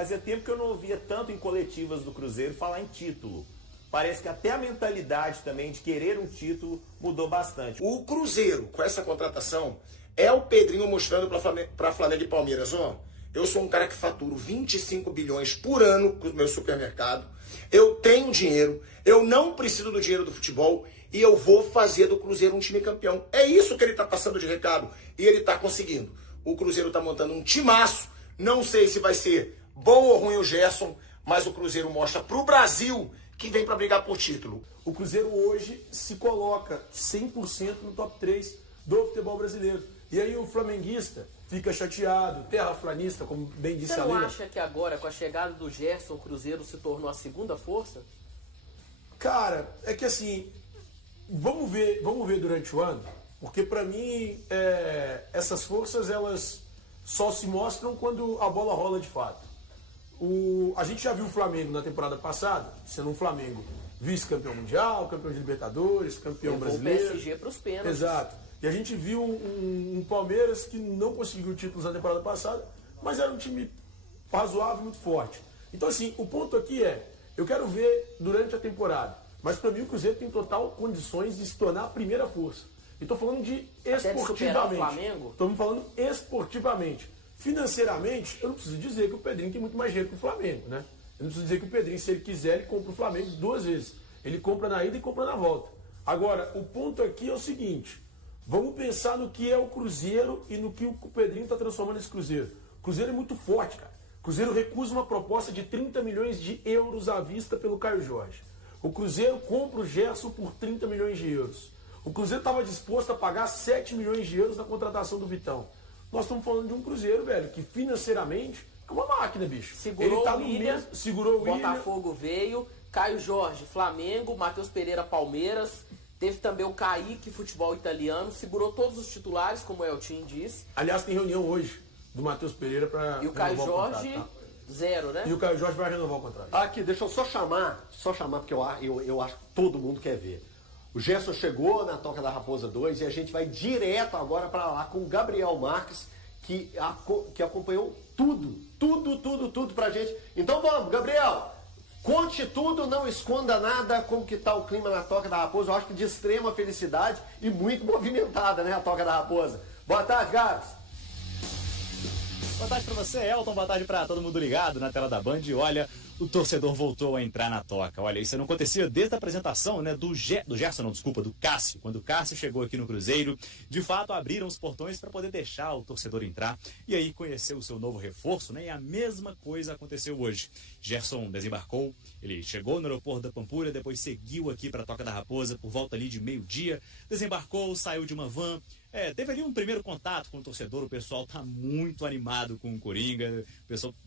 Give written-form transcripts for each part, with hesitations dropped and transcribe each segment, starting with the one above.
Fazia tempo que eu não ouvia tanto em coletivas do Cruzeiro falar em título. Parece que até a mentalidade também de querer um título mudou bastante. O Cruzeiro, com essa contratação, é o Pedrinho mostrando para Flamengo e Palmeiras, ó, eu sou um cara que faturo 25 bilhões por ano com o meu supermercado, eu tenho dinheiro, eu não preciso do dinheiro do futebol e eu vou fazer do Cruzeiro um time campeão. É isso que ele está passando de recado e ele está conseguindo. O Cruzeiro está montando um timaço, não sei se vai ser bom ou ruim o Gerson, mas o Cruzeiro mostra para o Brasil que vem para brigar por título. O Cruzeiro hoje se coloca 100% no top 3 do futebol brasileiro. E aí o flamenguista fica chateado, terraplanista, como bem disse a Lina. Você não acha que agora, com a chegada do Gerson, o Cruzeiro se tornou a segunda força? Cara, é que assim, vamos ver durante o ano, porque para mim essas forças elas só se mostram quando a bola rola de fato. A gente já viu o Flamengo na temporada passada, sendo um Flamengo vice-campeão mundial, campeão de Libertadores, campeão brasileiro. O PSG para os pênaltis. Exato. E a gente viu um Palmeiras que não conseguiu títulos na temporada passada, mas era um time razoável, muito forte. Então assim, o ponto aqui eu quero ver durante a temporada, mas para mim o Cruzeiro tem total condições de se tornar a primeira força. E estou falando de esportivamente. Estamos falando esportivamente. Financeiramente, eu não preciso dizer que o Pedrinho tem muito mais dinheiro que o Flamengo, né? Eu não preciso dizer que o Pedrinho, se ele quiser, ele compra o Flamengo 2 vezes. Ele compra na ida e compra na volta. Agora, o ponto aqui é o seguinte, vamos pensar no que é o Cruzeiro e no que o Pedrinho está transformando esse Cruzeiro. O Cruzeiro é muito forte, cara. O Cruzeiro recusa uma proposta de 30 milhões de euros à vista pelo Caio Jorge. O Cruzeiro compra o Gerson por 30 milhões de euros. O Cruzeiro estava disposto a pagar 7 milhões de euros na contratação do Vitão. Nós estamos falando de um Cruzeiro, velho, que financeiramente é uma máquina, bicho. Segurou ele tá o William, segurou o William. Botafogo veio, Caio Jorge, Flamengo, Matheus Pereira, Palmeiras, teve também o Kaique, futebol italiano, segurou todos os titulares, como o Eltinho disse. Aliás, tem reunião hoje do Matheus Pereira para E o Caio Jorge, zero, né? E o Caio Jorge vai renovar o contrato. Aqui, deixa eu só chamar, porque eu acho que todo mundo quer ver. O Gerson chegou na Toca da Raposa 2 e a gente vai direto agora para lá com o Gabriel Marques, que acompanhou tudo pra gente. Então vamos, Gabriel, conte tudo, não esconda nada, como que tá o clima na Toca da Raposa. Eu acho que de extrema felicidade e muito movimentada, né, a Toca da Raposa. Boa tarde, Gabs. Boa tarde pra você, Elton. Boa tarde pra todo mundo ligado na tela da Band. Olha, o torcedor voltou a entrar na toca. Olha, isso não acontecia desde a apresentação, né, do Cássio. Quando o Cássio chegou aqui no Cruzeiro, de fato abriram os portões para poder deixar o torcedor entrar e aí conhecer o seu novo reforço, né? E a mesma coisa aconteceu hoje. Gerson desembarcou, ele chegou no aeroporto da Pampulha, depois seguiu aqui para a Toca da Raposa por volta ali de meio-dia, desembarcou, saiu de uma van. Teve ali um primeiro contato com o torcedor, o pessoal tá muito animado com o Coringa,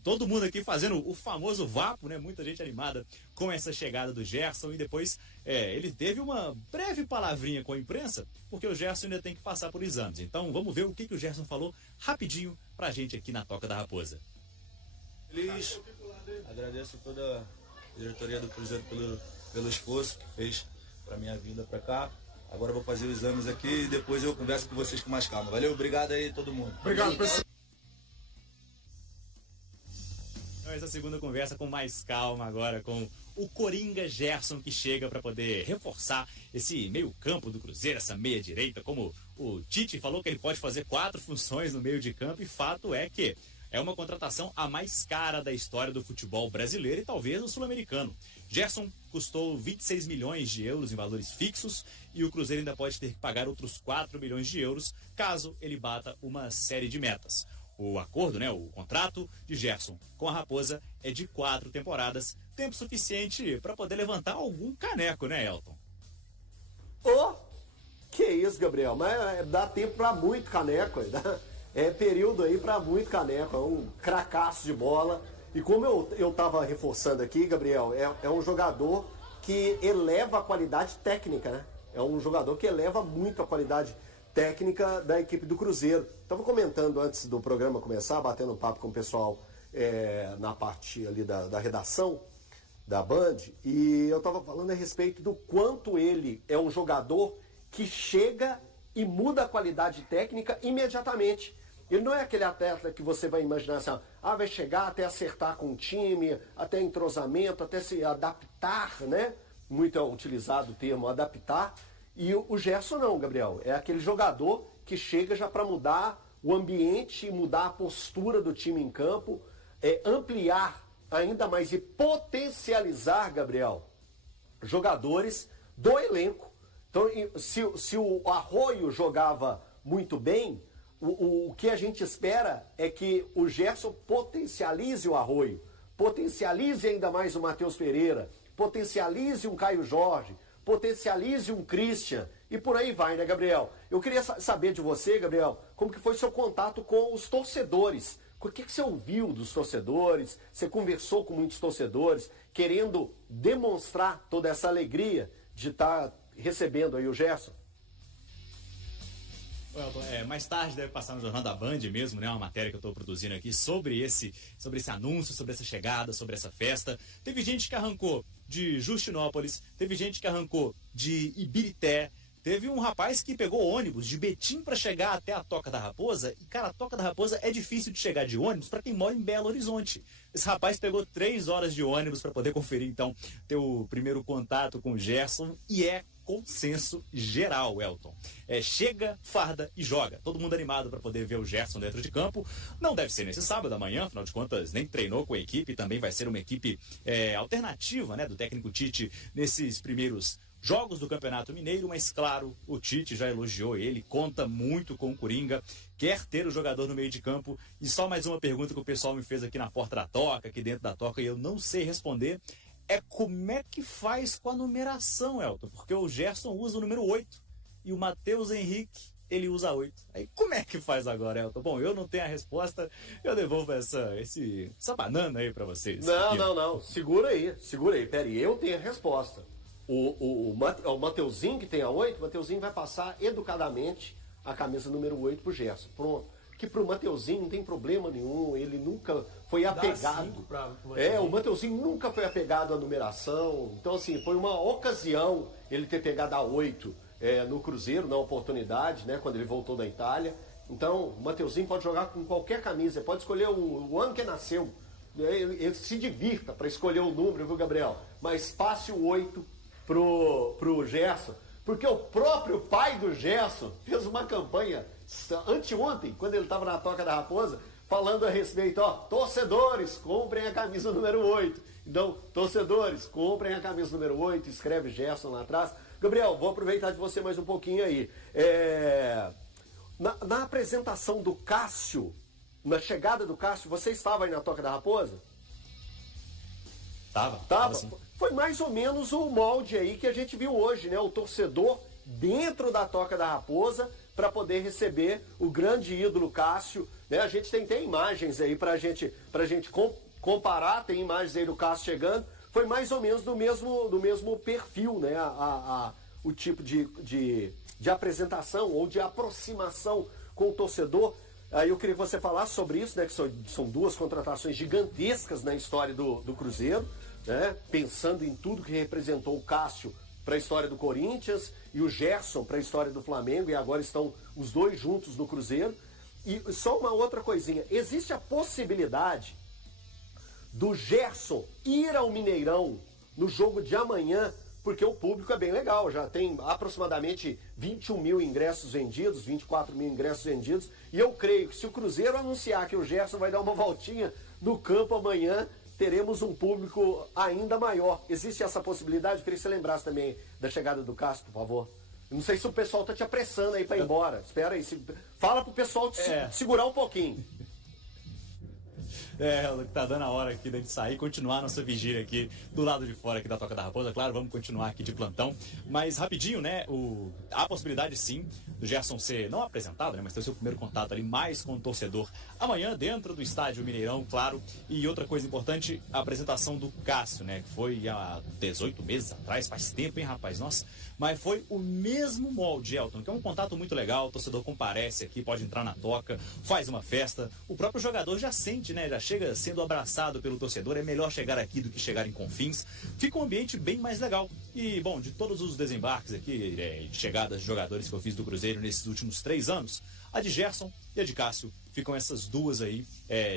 todo mundo aqui fazendo o famoso vapo, né? Muita gente animada com essa chegada do Gerson e depois ele teve uma breve palavrinha com a imprensa, porque o Gerson ainda tem que passar por exames. Então vamos ver o que o Gerson falou rapidinho pra gente aqui na Toca da Raposa. Feliz, agradeço toda a diretoria do Cruzeiro pelo esforço que fez pra minha vinda pra cá. Agora eu vou fazer os exames aqui e depois eu converso com vocês com mais calma. Valeu? Obrigado aí todo mundo. Obrigado, pessoal. Essa segunda conversa com mais calma agora com o Coringa Gerson, que chega para poder reforçar esse meio campo do Cruzeiro, essa meia direita, como o Tite falou que ele pode fazer 4 funções no meio de campo, e fato é que é uma contratação a mais cara da história do futebol brasileiro e talvez do sul-americano. Gerson custou 26 milhões de euros em valores fixos e o Cruzeiro ainda pode ter que pagar outros 4 milhões de euros caso ele bata uma série de metas. O acordo, né, o contrato de Gerson com a Raposa é de 4 temporadas, tempo suficiente para poder levantar algum caneco, né, Elton? Que isso, Gabriel, mas dá tempo para muito caneco, é período aí para muito caneco, é um cracaço de bola. E como eu estava reforçando aqui, Gabriel, é um jogador que eleva a qualidade técnica, né? É um jogador que eleva muito a qualidade técnica da equipe do Cruzeiro. Estava comentando antes do programa começar, batendo um papo com o pessoal na parte ali da redação da Band, e eu estava falando a respeito do quanto ele é um jogador que chega e muda a qualidade técnica imediatamente. Ele não é aquele atleta que você vai imaginar assim, vai chegar até acertar com o time, até entrosamento, até se adaptar, né? Muito é utilizado o termo adaptar. E o Gerson não, Gabriel. É aquele jogador que chega já para mudar o ambiente, mudar a postura do time em campo, ampliar ainda mais e potencializar, Gabriel, jogadores do elenco. Então, se o Arroio jogava muito bem, o que a gente espera é que o Gerson potencialize o Arroio, potencialize ainda mais o Matheus Pereira, potencialize um Caio Jorge, potencialize um Christian e por aí vai, né, Gabriel? Eu queria saber de você, Gabriel, como que foi seu contato com os torcedores? O que você ouviu dos torcedores? Você conversou com muitos torcedores, querendo demonstrar toda essa alegria de estar recebendo aí o Gerson? Elton, mais tarde deve passar no Jornal da Band mesmo, né? Uma matéria que eu estou produzindo aqui sobre esse anúncio, sobre essa chegada, sobre essa festa. Teve gente que arrancou de Justinópolis, teve gente que arrancou de Ibirité, teve um rapaz que pegou ônibus de Betim para chegar até a Toca da Raposa. E, cara, a Toca da Raposa é difícil de chegar de ônibus para quem mora em Belo Horizonte. Esse rapaz pegou 3 horas de ônibus para poder conferir, então, ter o primeiro contato com o Gerson. E consenso geral, Elton. Chega, farda e joga. Todo mundo animado para poder ver o Gerson dentro de campo. Não deve ser nesse sábado amanhã, afinal de contas, nem treinou com a equipe. Também vai ser uma equipe alternativa, né, do técnico Tite nesses primeiros jogos do Campeonato Mineiro, mas claro, o Tite já elogiou ele, conta muito com o Coringa, quer ter o jogador no meio de campo. E só mais uma pergunta que o pessoal me fez aqui na porta da Toca, aqui dentro da Toca, e eu não sei responder, como é que faz com a numeração, Elton? Porque o Gerson usa o número 8 e o Matheus Henrique, ele usa 8. Aí como é que faz agora, Elton? Bom, eu não tenho a resposta, eu devolvo essa banana aí pra vocês. Não, segura aí, pera aí, eu tenho a resposta. O Mateuzinho, que tem a 8, o Mateuzinho vai passar educadamente a camisa número 8 pro Gerson. Pronto. Que pro Mateuzinho não tem problema nenhum, ele nunca foi apegado. O Mateuzinho nunca foi apegado à numeração. Então, assim, foi uma ocasião ele ter pegado a 8 no Cruzeiro, na oportunidade, né? Quando ele voltou da Itália. Então, o Mateuzinho pode jogar com qualquer camisa, pode escolher o ano que nasceu. Ele se divirta para escolher o número, viu, Gabriel? Mas passe o 8 pro Gerson, porque o próprio pai do Gerson fez uma campanha anteontem, quando ele estava na Toca da Raposa, falando a respeito, torcedores, comprem a camisa número 8. Então, torcedores, comprem a camisa número 8, escreve Gerson lá atrás. Gabriel, vou aproveitar de você mais um pouquinho aí. Na apresentação do Cássio, na chegada do Cássio, você estava aí na Toca da Raposa? Tava. Foi mais ou menos o molde aí que a gente viu hoje, né? O torcedor dentro da Toca da Raposa para poder receber o grande ídolo Cássio, né? A gente tem imagens aí pra gente comparar, tem imagens aí do Cássio chegando. Foi mais ou menos do mesmo perfil, né? O tipo de apresentação ou de aproximação com o torcedor. Aí eu queria que você falasse sobre isso, né? Que são 2 contratações gigantescas na história do Cruzeiro, né? Pensando em tudo que representou o Cássio para a história do Corinthians e o Gerson para a história do Flamengo, e agora estão os 2 juntos no Cruzeiro. E só uma outra coisinha, existe a possibilidade do Gerson ir ao Mineirão no jogo de amanhã, porque o público é bem legal, já tem aproximadamente 21 mil ingressos vendidos, 24 mil ingressos vendidos, e eu creio que se o Cruzeiro anunciar que o Gerson vai dar uma voltinha no campo amanhã, teremos um público ainda maior. Existe essa possibilidade? Eu queria que você lembrasse também da chegada do Cássio, por favor. Eu não sei se o pessoal tá te apressando aí para ir embora. Espera aí. Fala pro pessoal segurar um pouquinho. Tá dando a hora aqui de sair e continuar nossa vigília aqui do lado de fora aqui da Toca da Raposa. Claro, vamos continuar aqui de plantão. Mas rapidinho, né? Há a possibilidade sim do Gerson ser não apresentado, né? Mas ter o seu primeiro contato ali mais com o torcedor amanhã dentro do estádio Mineirão, claro. E outra coisa importante, a apresentação do Cássio, né? Que foi há 18 meses atrás, faz tempo, hein, rapaz? Nossa. Mas foi o mesmo molde, Elton, que é um contato muito legal. O torcedor comparece aqui, pode entrar na toca, faz uma festa. O próprio jogador já sente, né? Já chega sendo abraçado pelo torcedor. É melhor chegar aqui do que chegar em Confins. Fica um ambiente bem mais legal. E, bom, de todos os desembarques aqui, de chegadas de jogadores que eu fiz do Cruzeiro nesses últimos 3 anos, a de Gerson e a de Cássio ficam essas duas aí,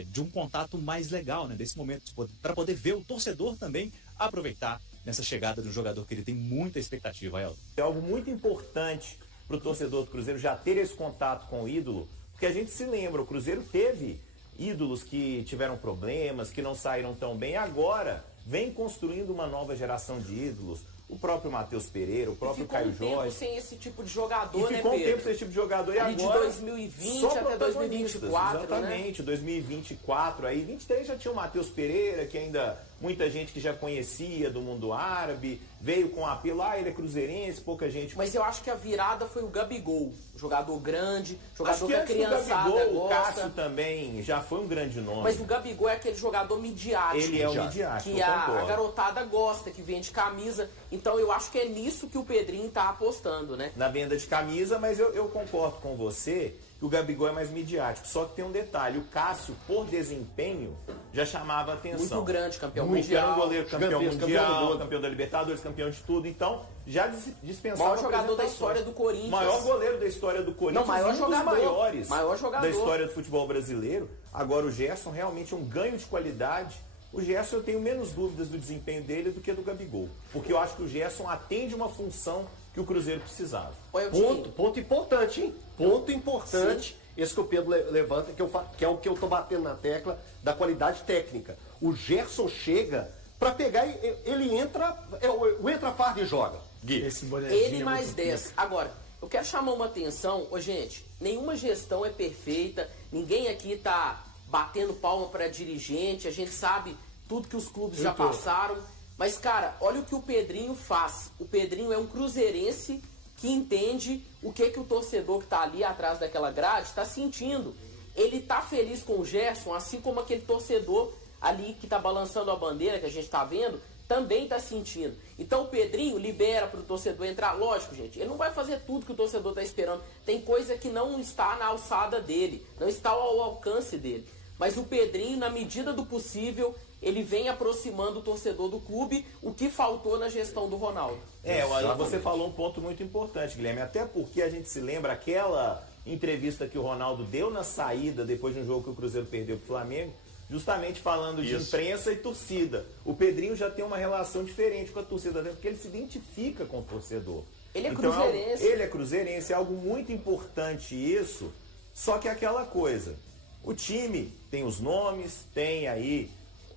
de um contato mais legal, né, desse momento, para poder ver o torcedor também aproveitar nessa chegada de um jogador que ele tem muita expectativa, Elton. É algo muito importante para o torcedor do Cruzeiro já ter esse contato com o ídolo, porque a gente se lembra, o Cruzeiro teve ídolos que tiveram problemas, que não saíram tão bem, agora vem construindo uma nova geração de ídolos. O próprio Matheus Pereira, o próprio Caio Jorge. Ficou um tempo sem esse tipo de jogador, e ficou um tempo sem esse tipo de jogador e ali agora... de 2020 até 2024, exatamente, né? 2024, aí 23 já tinha o Matheus Pereira, que ainda muita gente que já conhecia do mundo árabe, veio com apelo, ele é cruzeirense, pouca gente... Mas eu acho que a virada foi o Gabigol, jogador grande, jogador acho que a criançada gosta. O Cássio também já foi um grande nome. Mas o Gabigol é aquele jogador midiático. Ele é o midiático, que a garotada gosta, que vende camisa. Então eu acho que é nisso que o Pedrinho tá apostando, né? Na venda de camisa, mas eu concordo com você que o Gabigol é mais midiático. Só que tem um detalhe, o Cássio, por desempenho, já chamava a atenção. Muito grande, campeão mundial. mundial. Era um goleiro campeão mundial, campeão da Libertadores, campeão de tudo. Então, já dispensava maior jogador da história do Corinthians. Maior goleiro da história do Corinthians. Não, maior jogador. Dos maiores maior jogador da história do futebol brasileiro. Agora, o Gerson realmente é um ganho de qualidade. O Gerson, eu tenho menos dúvidas do desempenho dele do que do Gabigol. Porque eu acho que o Gerson atende uma função que o Cruzeiro precisava. Ponto importante, hein? Ponto importante. Sim. Esse que o Pedro levanta, que é o que eu tô batendo na tecla da qualidade técnica. O Gerson chega para pegar, ele entra, entra farda e joga. Ele mais 10. Agora, eu quero chamar uma atenção, gente, nenhuma gestão é perfeita, ninguém aqui tá batendo palma para dirigente, a gente sabe tudo que os clubes já passaram, mas cara, olha o que o Pedrinho faz. O Pedrinho é um cruzeirense que entende o que o torcedor que está ali atrás daquela grade está sentindo. Ele está feliz com o Gerson, assim como aquele torcedor ali que está balançando a bandeira, que a gente está vendo, também está sentindo. Então o Pedrinho libera para o torcedor entrar. Lógico, gente, ele não vai fazer tudo que o torcedor está esperando. Tem coisa que não está na alçada dele, não está ao alcance dele. Mas o Pedrinho, na medida do possível, ele vem aproximando o torcedor do clube, o que faltou na gestão do Ronaldo. Você falou um ponto muito importante, Guilherme, até porque a gente se lembra aquela entrevista que o Ronaldo deu na saída, depois de um jogo que o Cruzeiro perdeu para o Flamengo, justamente falando de imprensa e torcida. O Pedrinho já tem uma relação diferente com a torcida, até porque ele se identifica com o torcedor. Ele é cruzeirense. Ele é cruzeirense, é algo muito importante isso, só que é aquela coisa, o time tem os nomes, tem aí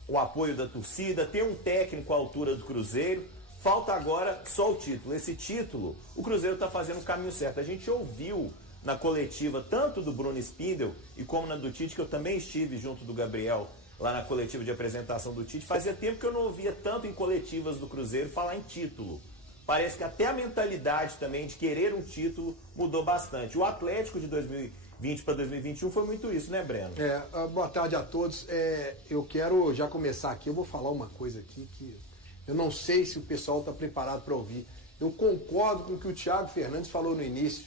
o apoio da torcida, tem um técnico à altura do Cruzeiro, falta agora só o título. Esse título, o Cruzeiro está fazendo o caminho certo. A gente ouviu na coletiva, tanto do Bruno Spindel e como na do Tite, que eu também estive junto do Gabriel, lá na coletiva de apresentação do Tite. Fazia tempo que eu não ouvia tanto em coletivas do Cruzeiro falar em título. Parece que até a mentalidade também de querer um título mudou bastante. O Atlético de 2020 para 2021 foi muito isso, né, Breno? Boa tarde a todos. Eu quero já começar aqui, eu vou falar uma coisa aqui que eu não sei se o pessoal está preparado para ouvir. Eu concordo com o que o Thiago Fernandes falou no início,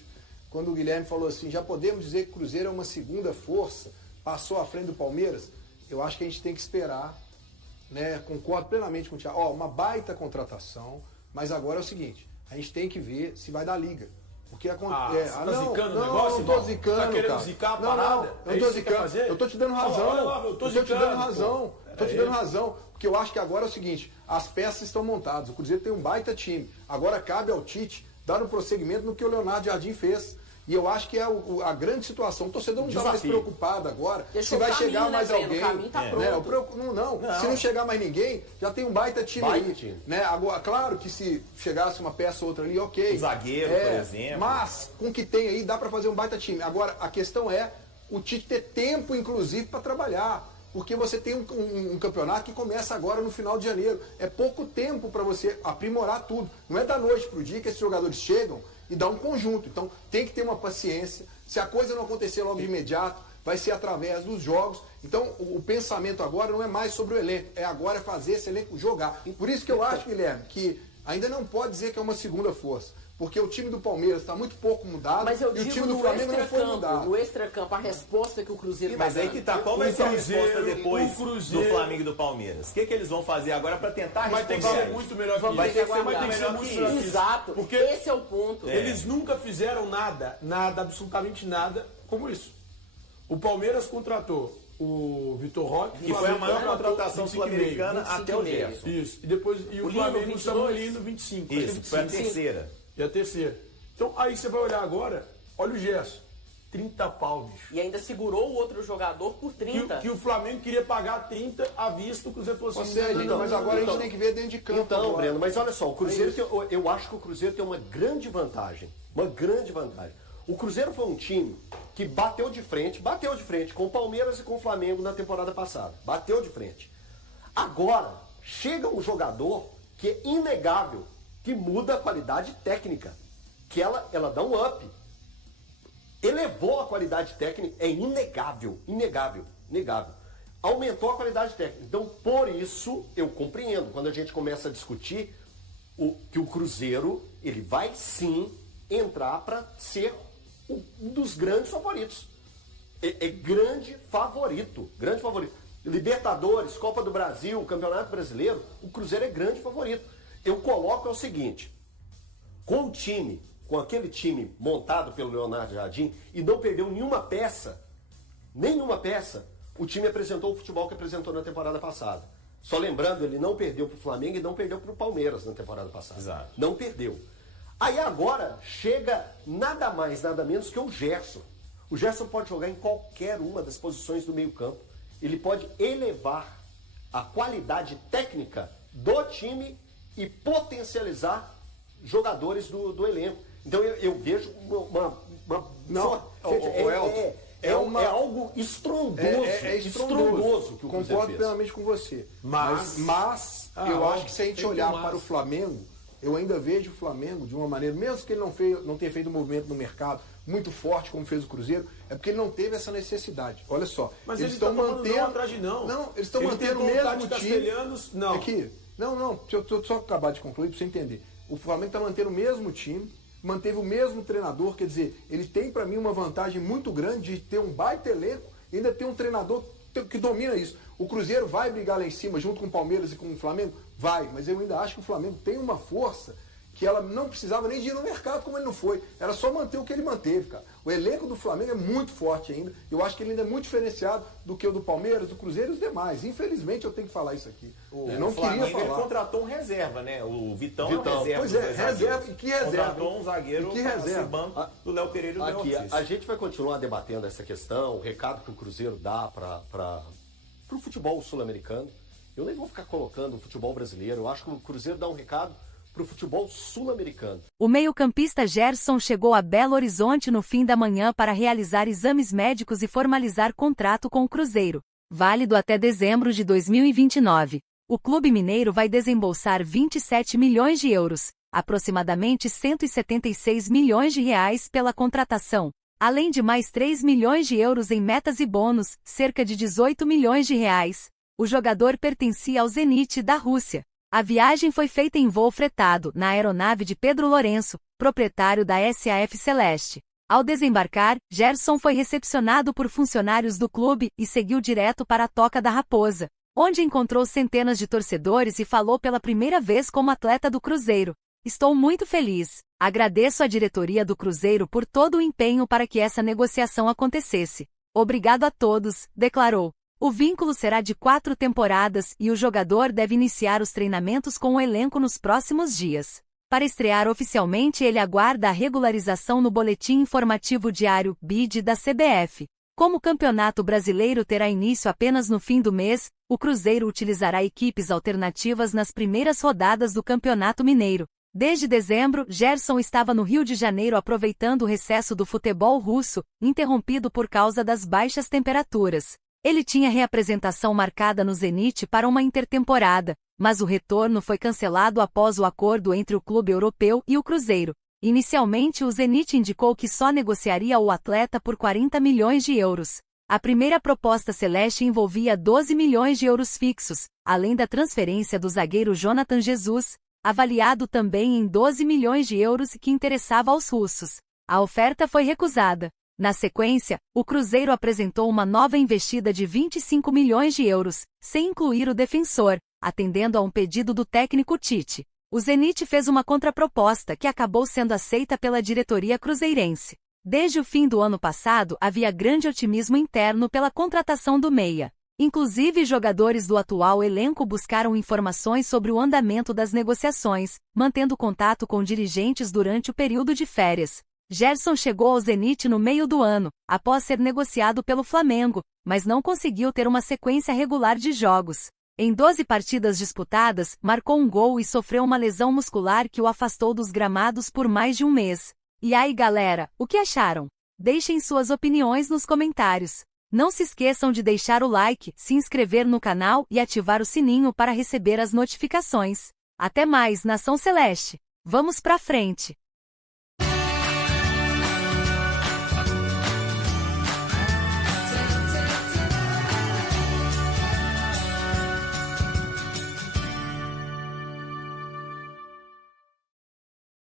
quando o Guilherme falou assim, já podemos dizer que o Cruzeiro é uma segunda força, passou à frente do Palmeiras? Eu acho que a gente tem que esperar, né? Concordo plenamente com o Thiago. Uma baita contratação, mas agora é o seguinte, a gente tem que ver se vai dar liga. Porque zicando o negócio? Não tô zicando, tá querendo cara. zicar a parada? Não tô zicando. Eu tô te dando razão. Eu tô te dando razão. Tô te dando razão. Porque eu acho que agora é o seguinte, as peças estão montadas. O Cruzeiro tem um baita time. Agora cabe ao Tite dar um prosseguimento no que o Leonardo Jardim fez. E eu acho que é a grande situação. O torcedor não está mais preocupado agora. Se vai chegar mais alguém. Tá se não chegar mais ninguém, já tem um baita time aí. Né? Agora, claro que se chegasse uma peça ou outra ali, ok. Um zagueiro, por exemplo. Mas com o que tem aí, dá para fazer um baita time. Agora, a questão é o Tite ter tempo, inclusive, para trabalhar. Porque você tem um campeonato que começa agora no final de janeiro. É pouco tempo para você aprimorar tudo. Não é da noite para o dia que esses jogadores chegam e dá um conjunto. Então tem que ter uma paciência. Se a coisa não acontecer logo de imediato, vai ser através dos jogos. Então o pensamento agora não é mais sobre o elenco, agora fazer esse elenco jogar. Por isso que eu acho, Guilherme, que ainda não pode dizer que é uma segunda força. Porque o time do Palmeiras está muito pouco mudado e o time do Flamengo não foi mudado. No extracampo, a resposta que o Cruzeiro Mas aí que tá, qual vai ser a resposta depois do Flamengo e do Palmeiras? O que eles vão fazer agora para tentar responder? Vai ter que ser muito melhor que isso. Vai ter que ser melhor que isso. Exato, porque esse é o ponto. Eles nunca fizeram nada, absolutamente nada, como isso. O Palmeiras contratou o Vitor Roque, Que foi a maior contratação 25,5. sul-americana até o 25,5. Gerson. Isso. E depois o Lino, Flamengo 22. chamou o Lino 25. Isso, foi a 25. terceira. E a terceira. Então aí você vai olhar agora, olha o Gerson. 30 pau, bicho. E ainda segurou o outro jogador por 30. Que o Flamengo queria pagar 30 à vista, o Cruzeiro falou assim... Ou seja, não, mas agora a então, gente tem que ver dentro de campo. Então, agora. Breno, mas olha só, o Cruzeiro eu acho que o Cruzeiro tem uma grande vantagem. Uma grande vantagem. O Cruzeiro foi um time que bateu de frente com o Palmeiras e com o Flamengo na temporada passada. Bateu de frente. Agora, chega um jogador que é inegável, que muda a qualidade técnica. Que ela dá um up. Elevou a qualidade técnica, é inegável. Aumentou a qualidade técnica. Então, por isso, eu compreendo, quando a gente começa a discutir que o Cruzeiro, ele vai sim entrar para ser um dos grandes favoritos. É grande favorito. Libertadores, Copa do Brasil, Campeonato Brasileiro, o Cruzeiro é grande favorito. Eu coloco o seguinte, com aquele time montado pelo Leonardo Jardim e não perdeu nenhuma peça, o time apresentou o futebol que apresentou na temporada passada. Só lembrando, ele não perdeu para o Flamengo e não perdeu para o Palmeiras na temporada passada. Exato. Não perdeu. Aí agora chega nada mais, nada menos que o Gerson. O Gerson pode jogar em qualquer uma das posições do meio-campo. Ele pode elevar a qualidade técnica do time e potencializar jogadores do elenco. Então eu vejo uma Não, é algo estrondoso. É estrondoso que o Cruzeiro Concordo fez. plenamente com você. Mas- Eu acho que se a gente tem que olhar ter para o Flamengo, eu ainda vejo o Flamengo de uma maneira, mesmo que ele não tenha feito um movimento no mercado muito forte como fez o Cruzeiro, é porque ele não teve essa necessidade. Olha só, Mas eles ele estão tá falando mantendo não atrás de não. Não, eles estão Ele mantendo o tentou mesmo Tati time. Castelhanos, não. Aqui. Não, deixa eu só acabar de concluir para você entender. O Flamengo está mantendo o mesmo time, manteve o mesmo treinador, quer dizer, ele tem para mim uma vantagem muito grande de ter um baita elenco e ainda ter um treinador que domina isso. O Cruzeiro vai brigar lá em cima junto com o Palmeiras e com o Flamengo? Vai, mas eu ainda acho que o Flamengo tem uma força que ela não precisava nem de ir no mercado como ele não foi. Era só manter o que ele manteve, cara. O elenco do Flamengo é muito forte ainda. Eu acho que ele ainda é muito diferenciado do que o do Palmeiras, do Cruzeiro e os demais. Infelizmente eu tenho que falar isso aqui. Eu não O Flamengo queria ele falar. contratou um reserva, né? O Vitão é um Vitão. reserva. Pois dos é, dois reserva. zagueiros. E que reserva, Contratou hein? um zagueiro E que para reserva? ser banco do Léo Pereira e do Aqui, Léo a gente vai continuar debatendo essa questão, o recado que o Cruzeiro dá para o futebol sul-americano. Eu nem vou ficar colocando o futebol brasileiro, eu acho que o Cruzeiro dá um recado para o futebol sul-americano. O meio-campista Gerson chegou a Belo Horizonte no fim da manhã para realizar exames médicos e formalizar contrato com o Cruzeiro, válido até dezembro de 2029. O clube mineiro vai desembolsar 27 milhões de euros, aproximadamente 176 milhões de reais pela contratação, além de mais 3 milhões de euros em metas e bônus, cerca de 18 milhões de reais. O jogador pertencia ao Zenit da Rússia. A viagem foi feita em voo fretado, na aeronave de Pedro Lourenço, proprietário da SAF Celeste. Ao desembarcar, Gerson foi recepcionado por funcionários do clube e seguiu direto para a Toca da Raposa, onde encontrou centenas de torcedores e falou pela primeira vez como atleta do Cruzeiro. Estou muito feliz. Agradeço à diretoria do Cruzeiro por todo o empenho para que essa negociação acontecesse. Obrigado a todos, declarou. O vínculo será de 4 temporadas e o jogador deve iniciar os treinamentos com o elenco nos próximos dias. Para estrear oficialmente, ele aguarda a regularização no Boletim Informativo Diário (BID) da CBF. Como o Campeonato Brasileiro terá início apenas no fim do mês, o Cruzeiro utilizará equipes alternativas nas primeiras rodadas do Campeonato Mineiro. Desde dezembro, Gerson estava no Rio de Janeiro aproveitando o recesso do futebol russo, interrompido por causa das baixas temperaturas. Ele tinha reapresentação marcada no Zenit para uma intertemporada, mas o retorno foi cancelado após o acordo entre o clube europeu e o Cruzeiro. Inicialmente, o Zenit indicou que só negociaria o atleta por 40 milhões de euros. A primeira proposta celeste envolvia 12 milhões de euros fixos, além da transferência do zagueiro Jonathan Jesus, avaliado também em 12 milhões de euros que interessava aos russos. A oferta foi recusada. Na sequência, o Cruzeiro apresentou uma nova investida de 25 milhões de euros, sem incluir o defensor, atendendo a um pedido do técnico Tite. O Zenit fez uma contraproposta que acabou sendo aceita pela diretoria cruzeirense. Desde o fim do ano passado havia grande otimismo interno pela contratação do meia. Inclusive jogadores do atual elenco buscaram informações sobre o andamento das negociações, mantendo contato com dirigentes durante o período de férias. Gerson chegou ao Zenit no meio do ano, após ser negociado pelo Flamengo, mas não conseguiu ter uma sequência regular de jogos. Em 12 partidas disputadas, marcou um gol e sofreu uma lesão muscular que o afastou dos gramados por mais de um mês. E aí galera, o que acharam? Deixem suas opiniões nos comentários. Não se esqueçam de deixar o like, se inscrever no canal e ativar o sininho para receber as notificações. Até mais, Nação Celeste! Vamos pra frente!